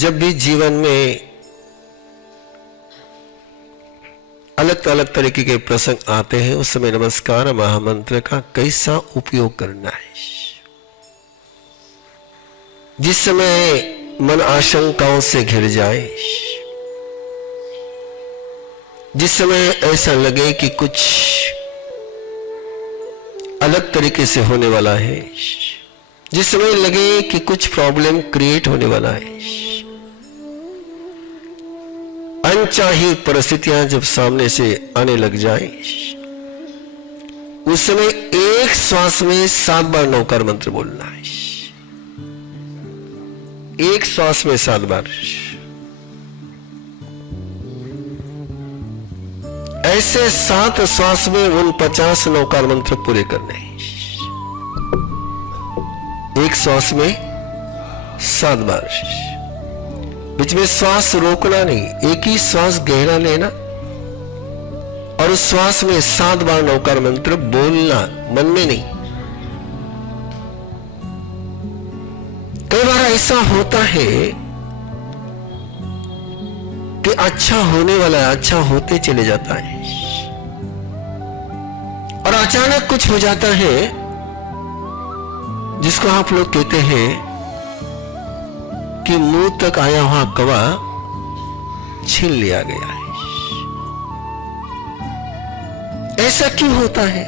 जब भी जीवन में अलग अलग तरीके के प्रसंग आते हैं, उस समय नमस्कार महामंत्र का कैसा उपयोग करना है। जिस समय मन आशंकाओं से घिर जाए, जिस समय ऐसा लगे कि कुछ अलग तरीके से होने वाला है, जिस समय लगे कि कुछ प्रॉब्लम क्रिएट होने वाला है, अनचाही परिस्थितियां जब सामने से आने लग जाए, उस समय एक श्वास में 7 बार नौकार मंत्र बोलना है। एक श्वास में 7 बार। ऐसे 7 श्वास में 49 नौकार मंत्र पूरे करने हैं। एक श्वास में 7 बार। बीच में श्वास रोकना नहीं, एक ही श्वास गहरा लेना और उस श्वास में 7 बार नौकार मंत्र बोलना, मन में नहीं। कई बार ऐसा होता है कि अच्छा होने वाला अच्छा होते चले जाता है और अचानक कुछ हो जाता है जिसको आप लोग कहते हैं कि मुंह तक आया हुआ कवा छीन लिया गया है। ऐसा क्यों होता है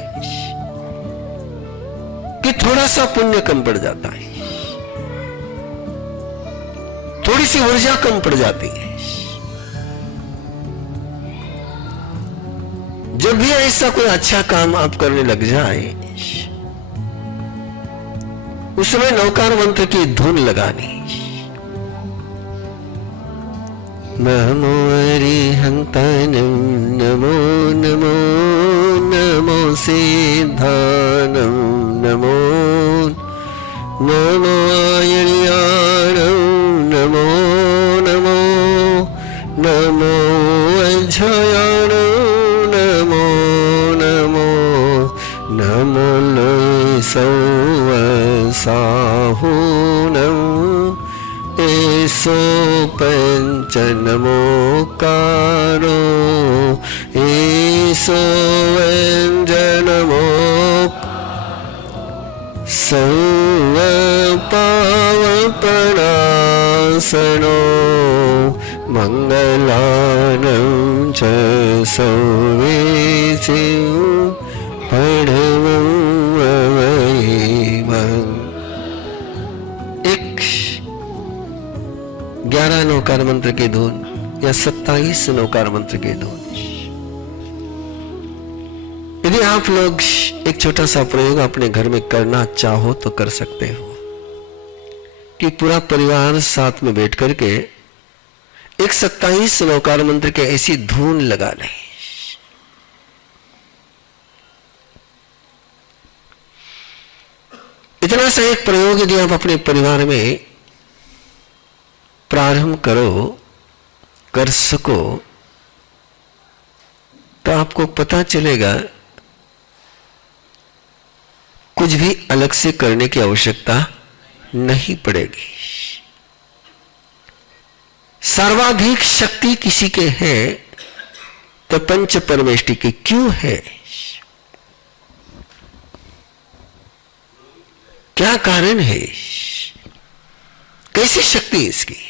कि थोड़ा सा पुण्य कम पड़ जाता है, थोड़ी सी ऊर्जा कम पड़ जाती है। जब भी ऐसा कोई अच्छा काम आप करने लग जाए, उस समय नौकार मंत्र की धुन लगानी। नमो अरिहंतानं नमो नमो नमो सिद्धानं नमो नमो आयर्याणं नमो नमो नमो अज्झयाणं नमो नमो नमो सौवसाहुनं एसो पंच नमोकारो एसो व्यंजनमो सर्वपावपणासनो मंगलानं च सर्वेषु पढ़वं एक 11 नौकार मंत्र की धुन या 27 नौकार मंत्र की धुन। यदि आप लोग एक छोटा सा प्रयोग अपने घर में करना चाहो तो कर सकते हो कि पूरा परिवार साथ में बैठ करके एक 27 नौकार मंत्र के ऐसी धुन लगा लें। इतना सा एक प्रयोग यदि आप अपने परिवार में प्रारंभ कर सको तो आपको पता चलेगा कुछ भी अलग से करने की आवश्यकता नहीं पड़ेगी। सर्वाधिक शक्ति किसी के है तो पंच परमेष्टि की क्यों है? क्या कारण है? कैसी शक्ति इसकी?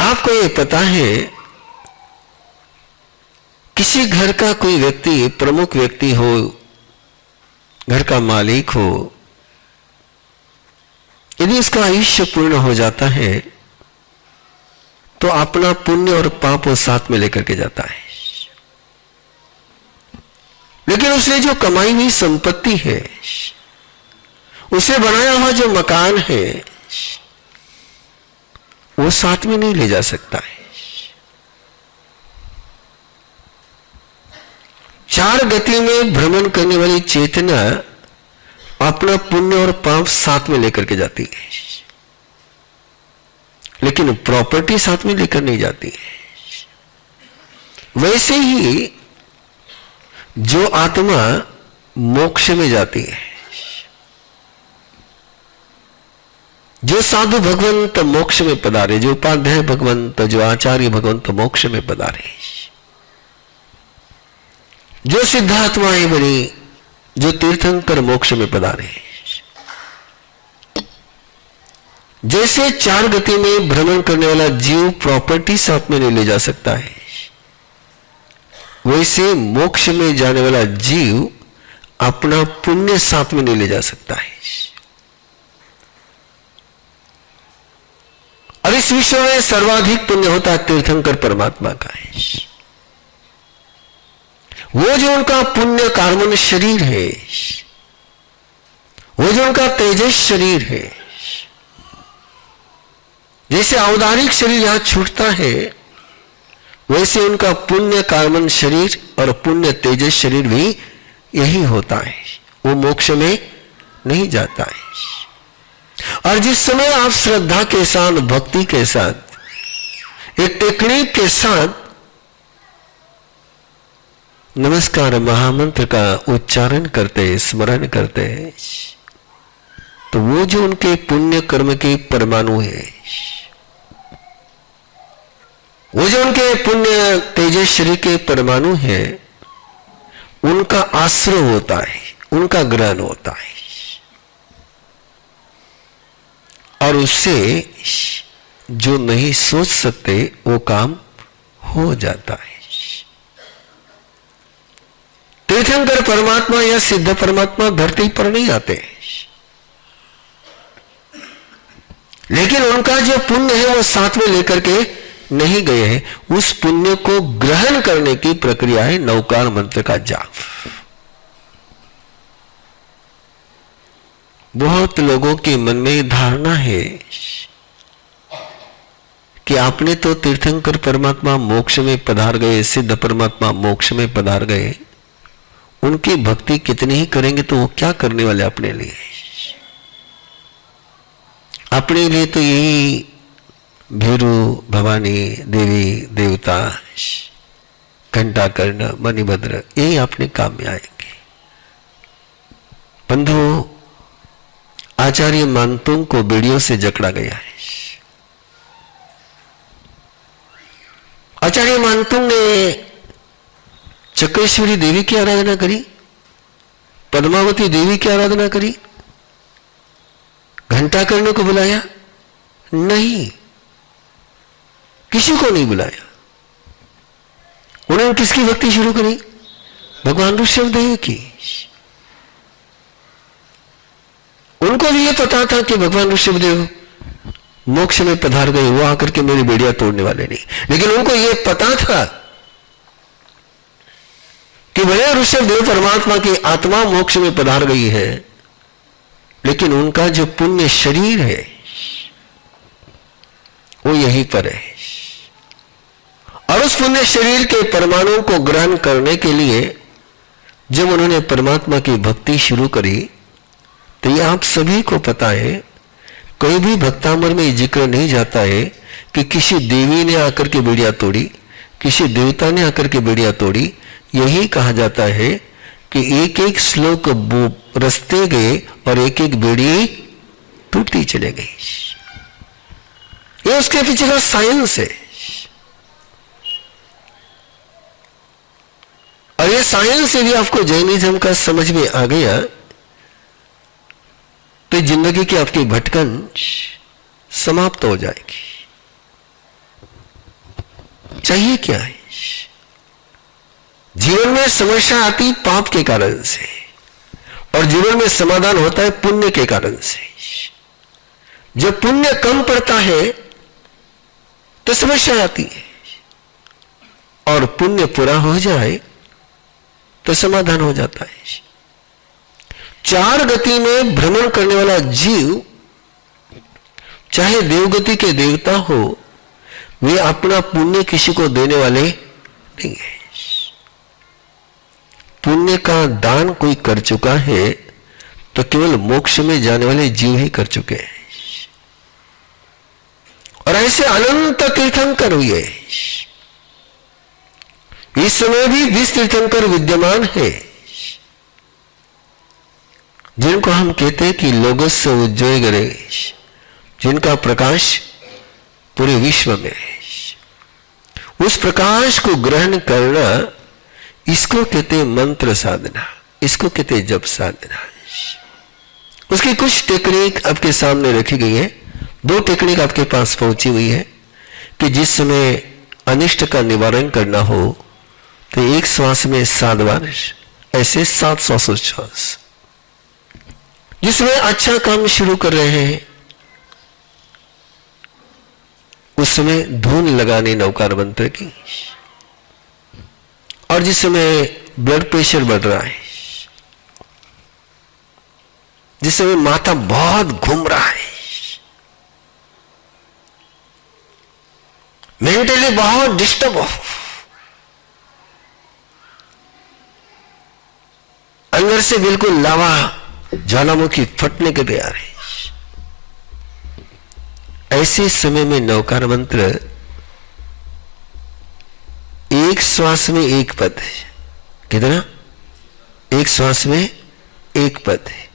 आपको ये पता है, किसी घर का कोई व्यक्ति, प्रमुख व्यक्ति हो, घर का मालिक हो, यदि उसका आयुष्य पूर्ण हो जाता है तो अपना पुण्य और पाप वो साथ में लेकर के जाता है। लेकिन उसने जो कमाई हुई संपत्ति है, उसे बनाया हुआ जो मकान है, वो साथ में नहीं ले जा सकता है। 4 गति में भ्रमण करने वाली चेतना अपना पुण्य और पाप साथ में लेकर के जाती है, लेकिन प्रॉपर्टी साथ में लेकर नहीं जाती है। वैसे ही जो आत्मा मोक्ष में जाती है, जो साधु भगवंत मोक्ष में पधारे, जो उपाध्याय भगवंत, जो आचार्य भगवंत मोक्ष में पधारे, जो सिद्धात्माएं बनी, जो तीर्थंकर मोक्ष में पधारे। जैसे चार गति में भ्रमण करने वाला जीव प्रॉपर्टी साथ में नहीं ले जा सकता है, वैसे मोक्ष में जाने वाला जीव अपना पुण्य साथ में नहीं ले जा सकता है। और इस विश्व में सर्वाधिक पुण्य होता है तीर्थंकर परमात्मा का है। वो जो उनका पुण्य कार्बन शरीर है, वो जो उनका तेजस शरीर है, जैसे औदारिक शरीर यहां छूटता है, वैसे उनका पुण्य कार्बन शरीर और पुण्य तेजस शरीर भी यही होता है। वो मोक्ष में नहीं जाता है। और जिस समय आप श्रद्धा के साथ, भक्ति के साथ, एक टेक्निक के साथ नमस्कार महामंत्र का उच्चारण करते, स्मरण करते हैं, तो वो जो उनके पुण्य कर्म के परमाणु है, वो जो उनके पुण्य तेजस शरीर के परमाणु है, उनका आश्रय होता है, उनका ग्रहण होता है, और उससे जो नहीं सोच सकते वो काम हो जाता है। तीर्थंकर परमात्मा या सिद्ध परमात्मा धरती पर नहीं आते, लेकिन उनका जो पुण्य है वो साथ में लेकर के नहीं गए हैं। उस पुण्य को ग्रहण करने की प्रक्रिया है नवकार मंत्र का जाप। बहुत लोगों के मन में धारणा है कि आपने तो तीर्थंकर परमात्मा मोक्ष में पधार गए, सिद्ध परमात्मा मोक्ष में पधार गए, उनकी भक्ति कितनी ही करेंगे तो वो क्या करने वाले अपने लिए? अपने लिए तो यही भीरू, भवानी, देवी, देवता, घंटाकर्ण, मणिभद्र, यही अपने काम में आएंगे। बंधुओं, आचार्य मानतों को बेड़ियों से जकड़ा गया है। आचार्य मानतों ने चक्रेश्वरी देवी की आराधना करी, पद्मावती देवी की आराधना करी, घंटाकर्ण को बुलाया नहीं, किसी को नहीं बुलाया। उन्होंने किसकी भक्ति शुरू करी? भगवान ऋषभदेव की। उनको भी यह पता था कि भगवान ऋषभदेव मोक्ष में पधार गए, वो आकर के मेरी बेड़ियां तोड़ने वाले नहीं, लेकिन उनको यह पता था कि भले ऋषभदेव परमात्मा की आत्मा मोक्ष में पधार गई है, लेकिन उनका जो पुण्य शरीर है वो यहीं पर है। और उस पुण्य शरीर के परमाणुओं को ग्रहण करने के लिए जब उन्होंने परमात्मा की भक्ति शुरू करी, तो ये आप सभी को पता है, कोई भी भक्तामर में जिक्र नहीं जाता है कि किसी देवी ने आकर के बेड़ियां तोड़ी, किसी देवता ने आकर के बेड़ियां तोड़ी। यही कहा जाता है कि एक एक श्लोक रचते गए और एक एक बेड़ी टूटती चले गई। ये उसके पीछे का साइंस है। और ये साइंस यदि आपको जैनिज्म का समझ में आ गया तो जिंदगी की आपकी भटकन समाप्त हो जाएगी। चाहिए क्या है? जीवन में समस्या आती पाप के कारण से, और जीवन में समाधान होता है पुण्य के कारण से। जब पुण्य कम पड़ता है तो समस्या आती है, और पुण्य पूरा हो जाए तो समाधान हो जाता है। चार गति में भ्रमण करने वाला जीव, चाहे देवगति के देवता हो, वे अपना पुण्य किसी को देने वाले नहीं है। पुण्य का दान कोई कर चुका है तो केवल मोक्ष में जाने वाले जीव ही कर चुके हैं। और ऐसे अनंत तीर्थंकर हुए। इस समय भी 20 तीर्थंकर विद्यमान है, जिनको हम कहते हैं कि लोगस्य उज्जय गरे जिनका प्रकाश पूरे विश्व में है। उस प्रकाश को ग्रहण करना, इसको कहते मंत्र साधना, इसको कहते जप साधना। उसकी कुछ टेक्निक आपके सामने रखी गई है। 2 टेक्निक आपके पास पहुंची हुई है कि जिस समय अनिष्ट का निवारण करना हो तो एक श्वास में 7 बार, ऐसे 7 श्वासोच्छ्वास। जिसमें अच्छा काम शुरू कर रहे हैं उस समय धून लगाने नवकार मंत्र की, और जिस समय ब्लड प्रेशर बढ़ रहा है, जिस समय माथा बहुत घूम रहा है, मेंटली बहुत डिस्टर्ब हो, अंदर से बिल्कुल लावा ज्वालामुखी फटने के तैयार है, ऐसे समय में नवकार मंत्र एक श्वास में एक पद है। कितना? एक श्वास में एक पद है।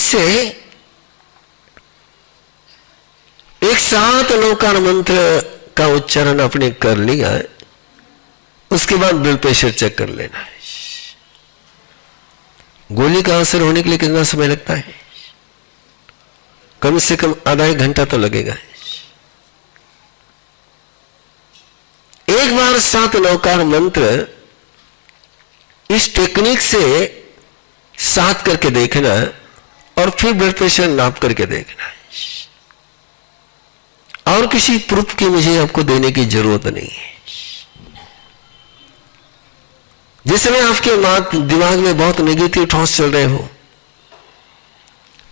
से एक साथ नवकार मंत्र का उच्चारण आपने कर लिया है, उसके बाद ब्लड प्रेशर चेक कर लेना है। गोली का असर होने के लिए कितना समय लगता है? कम से कम आधा 1 घंटा तो लगेगा। एक बार 7 नवकार मंत्र इस टेक्निक से 7 करके देखना और फिर ब्लड प्रेशर नाप करके देखना है। और किसी प्रूफ की मुझे आपको देने की जरूरत नहीं है। जिस समय आपके दिमाग में बहुत नेगेटिव थॉट्स चल रहे हो,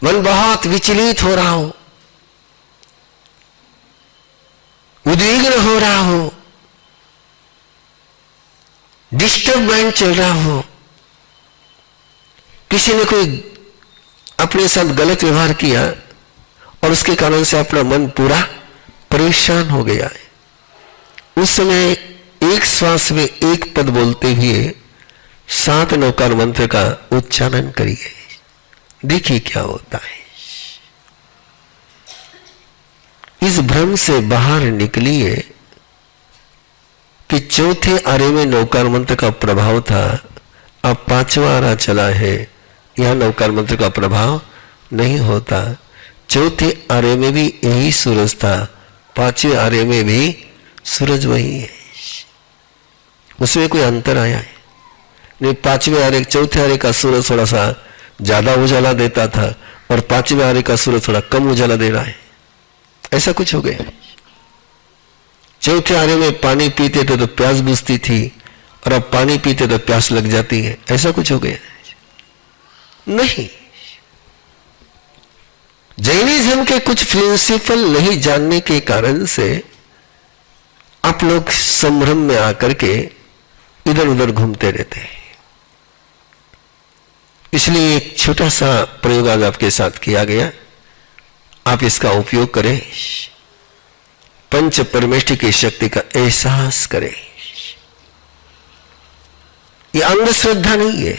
मन बहुत विचलित हो रहा हो, उद्विग्न हो रहा हो, डिस्टर्ब माइंड चल रहा हो, किसी ने कोई अपने साथ गलत व्यवहार किया और उसके कारण से अपना मन पूरा परेशान हो गया है, उस समय एक श्वास में एक पद बोलते हुए 7 नवकार मंत्र का उच्चारण करिए। देखिए क्या होता है। इस भ्रम से बाहर निकलिए कि चौथे आरे में नवकार मंत्र का प्रभाव था, अब 5वां आरा चला है, यहां नवकार मंत्र का प्रभाव नहीं होता। चौथे आरे में भी यही सूरज था, 5वें आरे में भी सूरज वही है। उसमें कोई अंतर आया है नहीं। 5वें आरे, चौथे आरे का सूरज थोड़ा सा ज्यादा उजाला देता था और 5वें आरे का सूरज थोड़ा कम उजाला दे रहा है, ऐसा कुछ हो गया। चौथे आरे में पानी पीते थे तो प्यास बुझती थी और अब पानी पीते तो प्यास लग जाती है, ऐसा कुछ हो गया नहीं। जैनिज्म के कुछ प्रिंसिपल नहीं जानने के कारण से आप लोग संभ्रम में आकर के इधर उधर घूमते रहते हैं। इसलिए एक छोटा सा प्रयोग आज आपके साथ किया गया, आप इसका उपयोग करें, पंच परमेष्टि की शक्ति का एहसास करें। ये अंधश्रद्धा नहीं है,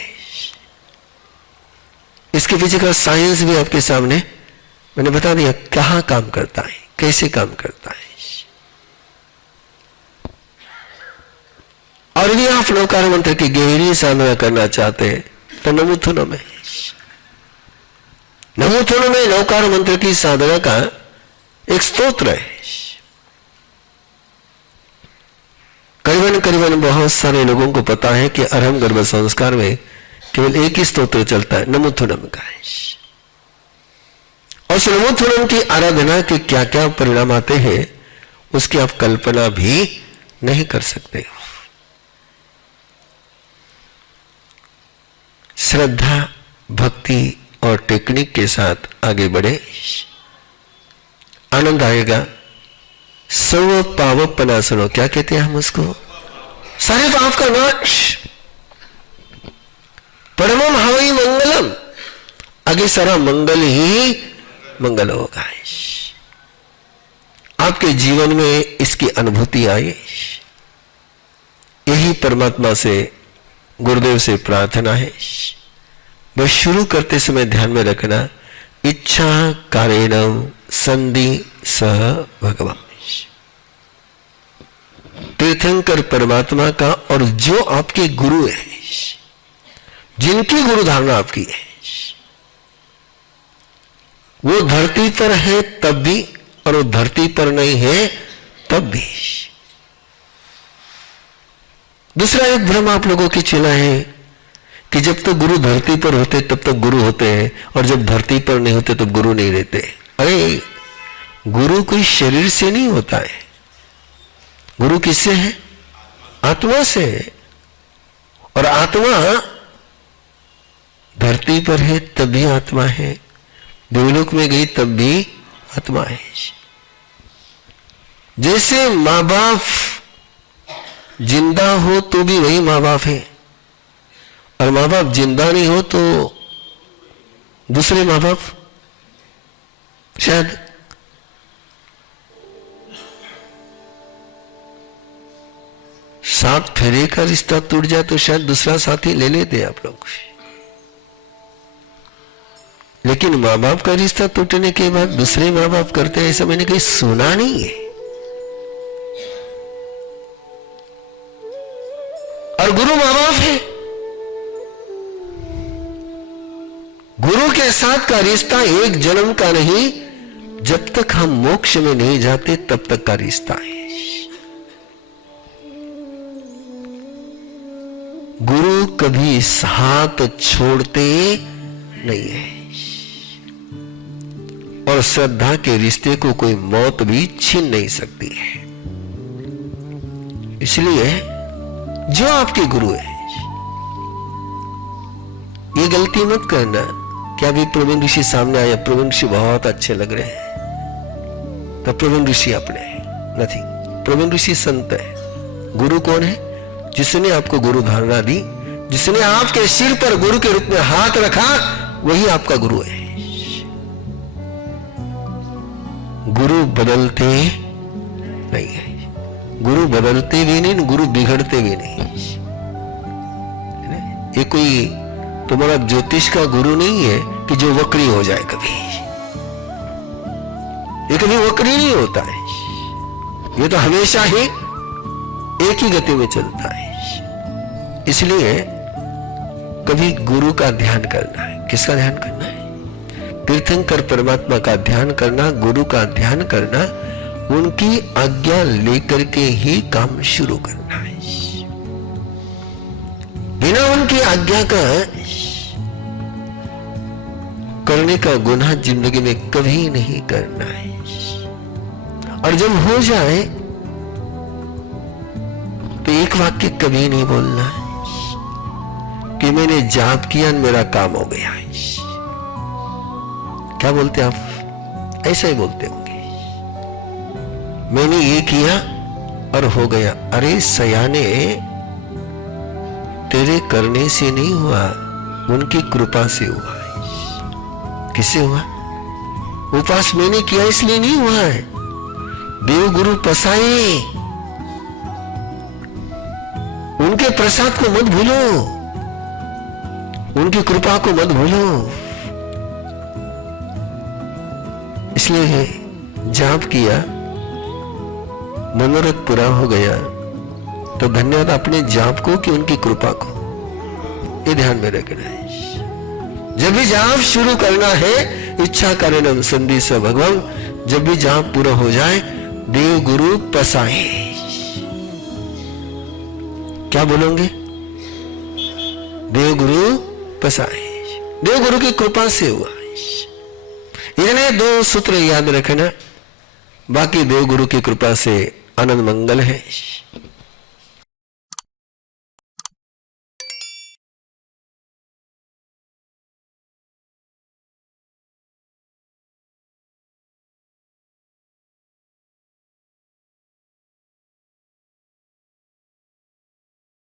इसके पीछे का साइंस भी आपके सामने मैंने बता दिया, कहां काम करता है, कैसे काम करता है। और यदि आप नवकार मंत्र की गहरी साधना करना चाहते हैं तो नमोथुनो में नवकार मंत्र की साधना का एक स्तोत्र है। करीबन बहुत सारे लोगों को पता है कि अरहम गर्भ संस्कार में केवल एक ही स्तोत्र चलता है, नमोथुनम का। और उस नमोथुनम की आराधना के क्या क्या परिणाम आते हैं उसकी आप कल्पना भी नहीं कर सकते। श्रद्धा, भक्ति और टेक्निक के साथ आगे बढ़े, आनंद आएगा। सर्व पावपना सुनो, क्या कहते हैं हम उसको? सारे पाप का नाश। परमम हवै मंगलम आगे सारा मंगल ही मंगल होगा। आपके जीवन में इसकी अनुभूति आई। यही परमात्मा से, गुरुदेव से प्रार्थना है। बस शुरू करते समय ध्यान में रखना, इच्छा कारेणम संधि सह भगवान। तीर्थंकर परमात्मा का और जो आपके गुरु है, जिनकी गुरु धारणा आपकी है, वो धरती पर है तब भी और वो धरती पर नहीं है तब भी। दूसरा एक भ्रम आप लोगों की चला है कि जब तक गुरु धरती पर होते तब तक गुरु होते हैं और जब धरती पर नहीं होते तब गुरु नहीं रहते। अरे गुरु कोई शरीर से नहीं होता है। गुरु किससे है? आत्मा से। और आत्मा धरती पर है तब भी आत्मा है, देवलोक में गई तब भी आत्मा है। जैसे माँ बाप जिंदा हो तो भी वही माँ बाप है, और माँ बाप जिंदा नहीं हो तो दूसरे माँ बाप। शायद सात फेरे का रिश्ता टूट जाए तो शायद दूसरा साथी ले लेते आप लोग, लेकिन माँ बाप का रिश्ता टूटने के बाद दूसरे माँ बाप करते हैं, ऐसा मैंने कहीं सुना नहीं है। और गुरु माँ बाप है। गुरु के साथ का रिश्ता एक जन्म का नहीं, जब तक हम मोक्ष में नहीं जाते तब तक का रिश्ता है। गुरु कभी साथ छोड़ते नहीं है, और श्रद्धा के रिश्ते को कोई मौत भी छीन नहीं सकती है। इसलिए जो आपके गुरु है, ये गलती मत करना कि अभी प्रवीण ऋषि सामने आया, प्रवीण ऋषि बहुत अच्छे लग रहे हैं तो प्रवीण ऋषि अपने नहीं। प्रवीण ऋषि संत है। गुरु कौन है? जिसने आपको गुरु धारणा दी, जिसने आपके सिर पर गुरु के रूप में हाथ रखा, वही आपका गुरु है। गुरु बदलते नहीं है, गुरु बदलते भी नहीं, गुरु बिगड़ते भी नहीं। ये कोई तुम्हारा ज्योतिष का गुरु नहीं है कि जो वक्री हो जाए कभी। ये कभी वक्री नहीं होता है, ये तो हमेशा ही एक ही गति में चलता है। इसलिए कभी गुरु का ध्यान करना है। किसका ध्यान करना है? तीर्थंकर परमात्मा का ध्यान करना, गुरु का ध्यान करना, उनकी आज्ञा लेकर के ही काम शुरू करना है। बिना उनकी आज्ञा का करने का गुनाह जिंदगी में कभी नहीं करना है। और जब हो जाए तो एक वाक्य कभी नहीं बोलना है कि मैंने जाप किया मेरा काम हो गया है। क्या बोलते आप? ऐसा ही बोलते होंगे, मैंने ये किया और हो गया। अरे सयाने, तेरे करने से नहीं हुआ, उनकी कृपा से हुआ है। किससे हुआ? उपास मैंने किया इसलिए नहीं हुआ है। देव गुरु पसाए, उनके प्रसाद को मत भूलो, उनकी कृपा को मत भूलो। इसलिए जाप किया, मनोरथ पूरा हो गया तो धन्यवाद अपने जाप को कि उनकी कृपा को। ये ध्यान में रखना है। जब भी जाप शुरू करना है, इच्छा कारणम संधि स भगवान, जब भी जाप पूरा हो जाए, देव गुरु पसाए। क्या बोलोगे? देव गुरु पसाए, देव गुरु की कृपा से हुआ। इतने दो सूत्र याद रखना, बाकी देव गुरु की कृपा से आनंद मंगल है।